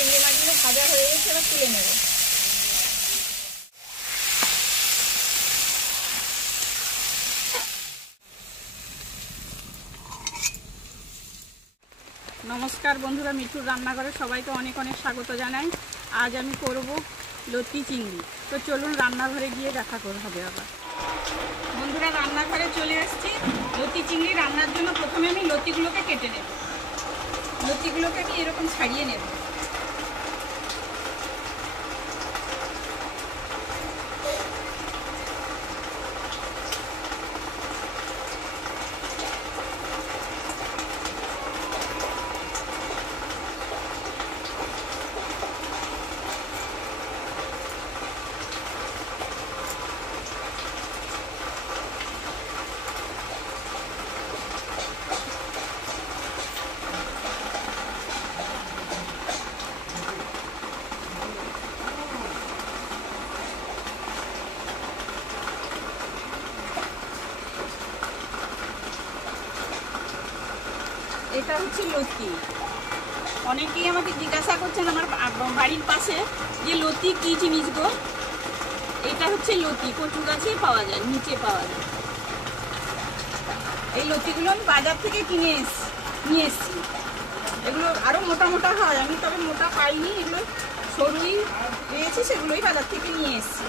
চিংড়ি মাছগুলো ভাজা হয়ে গেছে, এবার তুলে নেব। নমস্কার বন্ধুরা, মিঠুর রান্নাঘরে সবাইকে অনেক অনেক স্বাগত জানাই। আজ আমি করব লতি চিংড়ি। তো চলুন রান্নাঘরে গিয়ে দেখা হবে আবার। বন্ধুরা রান্নাঘরে চলে এসেছি। লতি চিংড়ি রান্নার জন্য প্রথমে আমি লতিগুলোকে কেটে নেব। লতিগুলোকে আমি এরকম ছাড়িয়ে নেব। এটা হচ্ছে লতি। অনেকেই আমাকে জিজ্ঞাসা করছেন আমার বাড়ির পাশে যে লতি কি জিনিস গো। এটা হচ্ছে লতি, কচু গাছে পাওয়া যায়, নিচে পাওয়া যায়। এই লতিগুলো আমি বাজার থেকে নিয়ে এসছি। এগুলো আরো মোটা মোটা হয়, আমি তবে মোটা পাইনি, এগুলো সরুই পেয়েছি, সেগুলোই বাজার থেকে নিয়ে এসছি।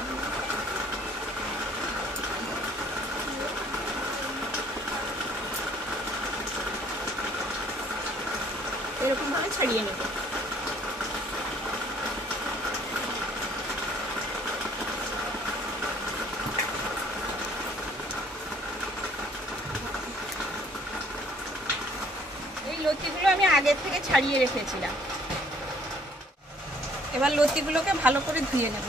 এরকম ভাবে ছাড়িয়ে নেব। এই লতিগুলো আমি আগের থেকে ছাড়িয়ে রেখেছিলাম। এবার লতিগুলোকে ভালো করে ধুয়ে নেব।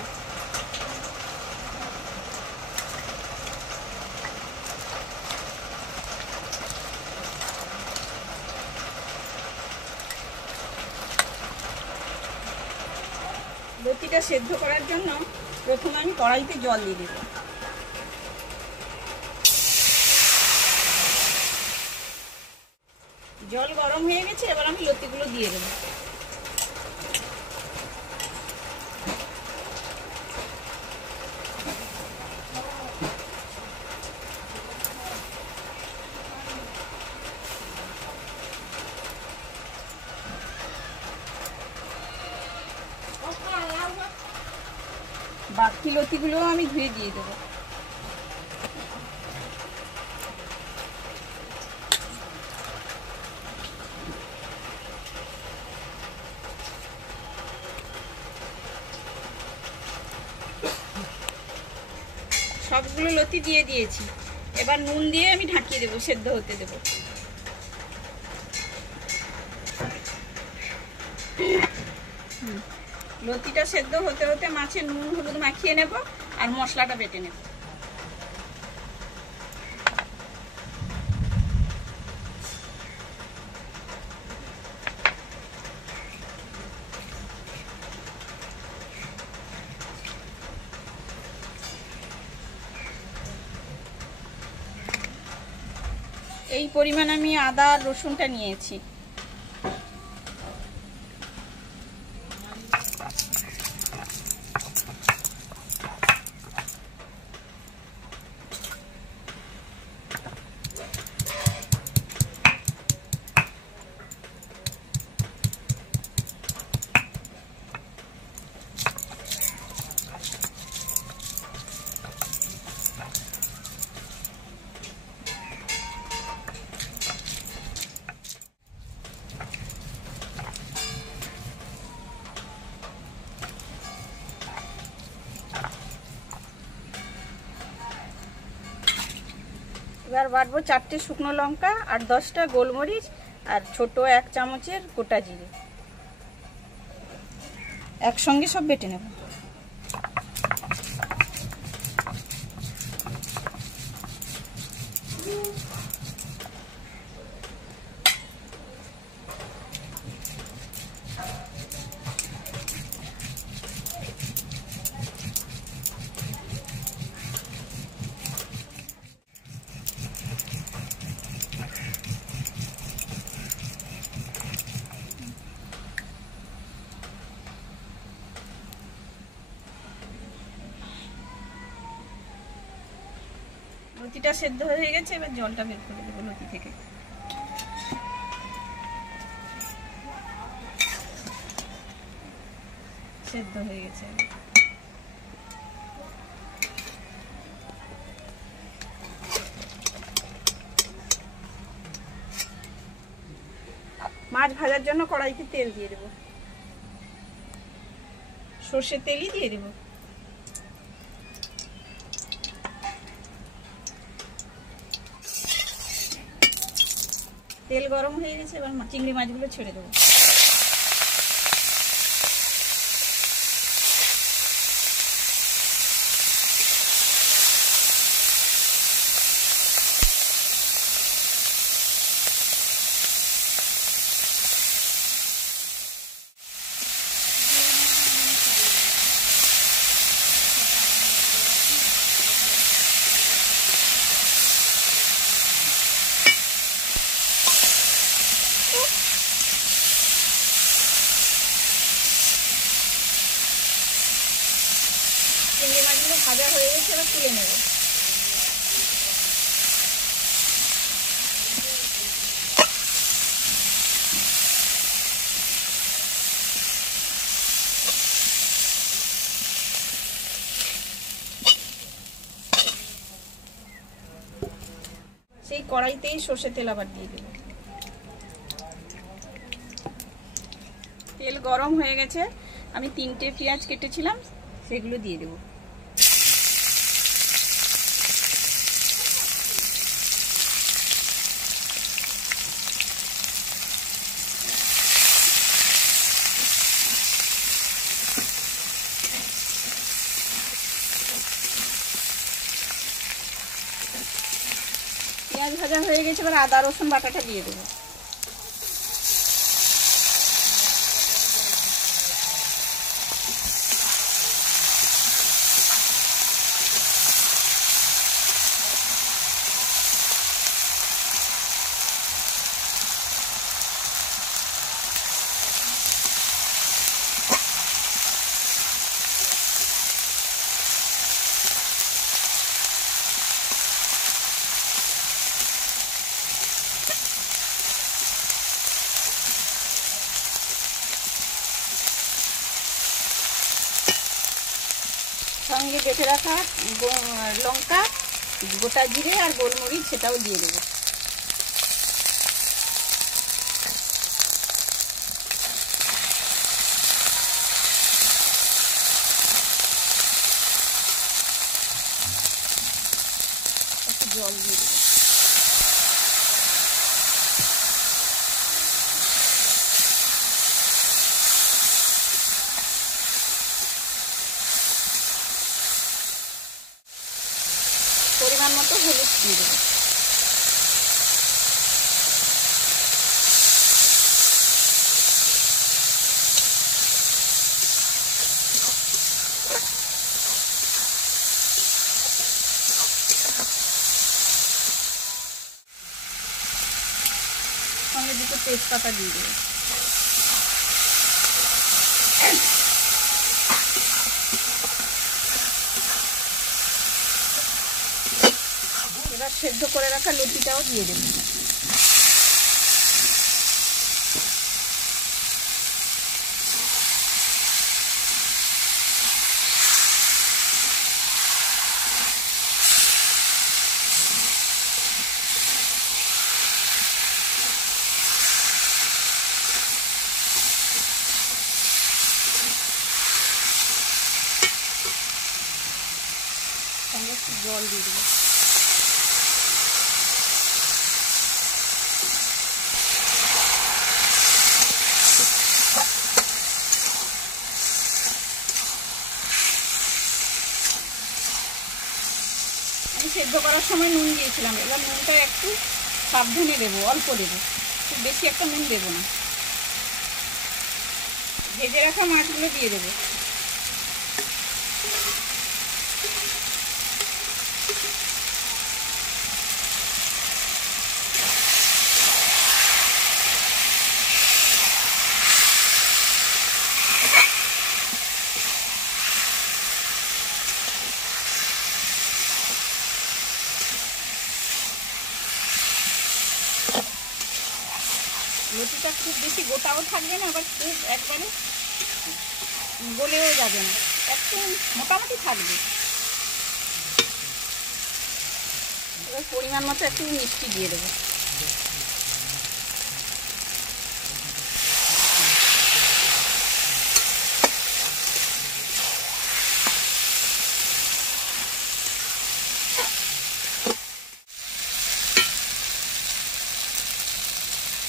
লতিটা সেদ্ধ করার জন্য প্রথমে আমি কড়াইতে জল দিয়ে দেব। জল গরম হয়ে গেছে, এবার আমি লতিগুলো দিয়ে দেব। বাকি লতিগুলো আমি ধুয়ে দিয়ে দেবো। সবগুলো লতি দিয়ে দিয়েছি। এবার নুন দিয়ে আমি ঢাকিয়ে দেবো, সেদ্ধ হতে দেবো। লতিটা সেদ্ধ হতে হতে মাছে নুন হলুদ মাখিয়ে নেব আর মশলাটা বেটে নেব। এই পরিমাণ আমি আদা আর রসুনটা নিয়েছি। এবার বাটবো 4টে শুকনো লঙ্কা আর 10টা গোলমরিচ আর ছোট 1 চামচের গোটা জিরে। একসঙ্গে সব বেটে নেব। লতিটা সেদ্ধ হয়ে গেছে, এবার জলটা বের করে দেবো লতি থেকে। সেদ্ধ হয়ে গেছে। মাছ ভাজার জন্য কড়াইতে তেল দিয়ে দেবো, সর্ষের তেলই দিয়ে দেবো। তেল গরম হয়ে গেছে, এবার চিংড়ি মাছগুলো ছেড়ে দেবো। চিংড়ি মাছগুলো ভাজা হয়ে গেছে, এবার তুলে নেব। সেই কড়াইতেই সর্ষের তেল আবার দিয়ে দেব। তেল গরম হয়ে গেছে, আমি 3টে পেঁয়াজ কেটেছিলাম, সেগুলো দিয়ে দেবো। পেঁয়াজ ভাজা হয়ে গেছে, এবার আদা রসুন বাটাটা দিয়ে দেবো। সঙ্গে বেটে রাখা লঙ্কা, গোটা জিরে আর গোলমরিচ, সেটাও দিয়ে দেবো। একটু জল দিয়ে দেবো। পরিমাণ মতো হলুদ দিয়ে দেবো। সঙ্গে 2টো তেজপাতা দিয়ে দেবো। এবার সেদ্ধ করে রাখা লতিটাও দিয়ে দেবো। সঙ্গে একটু জল দিয়ে দেবো। আমি সেদ্ধ করার সময় নুন দিয়েছিলাম, এবার নুনটা একটু সাবধানে দেবো, অল্প দেবো, খুব বেশি একটা নুন দেবো না। ভেজে রাখা মাছগুলো দিয়ে দেবো। লতিটা খুব বেশি গোটাও থাকবে না, আবার খুব একবারে গলেও যাবে না, একটু মোটামুটি থাকবে। এবার পরিমাণ মতো একটু মিষ্টি দিয়ে দেবো।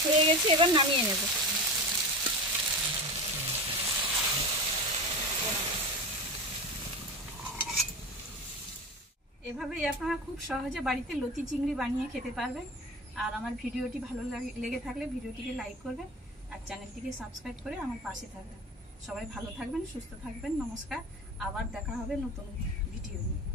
হয়ে গেছে, এবার নামিয়ে নেব। এভাবেই আপনারা খুব সহজে বাড়িতে লতি চিংড়ি বানিয়ে খেতে পারবেন। আর আমার ভিডিওটি ভালো লেগে থাকলে ভিডিওটিকে লাইক করবেন আর চ্যানেলটিকে সাবস্ক্রাইব করে আমার পাশে থাকবেন। সবাই ভালো থাকবেন, সুস্থ থাকবেন। নমস্কার, আবার দেখা হবে নতুন ভিডিও নিয়ে।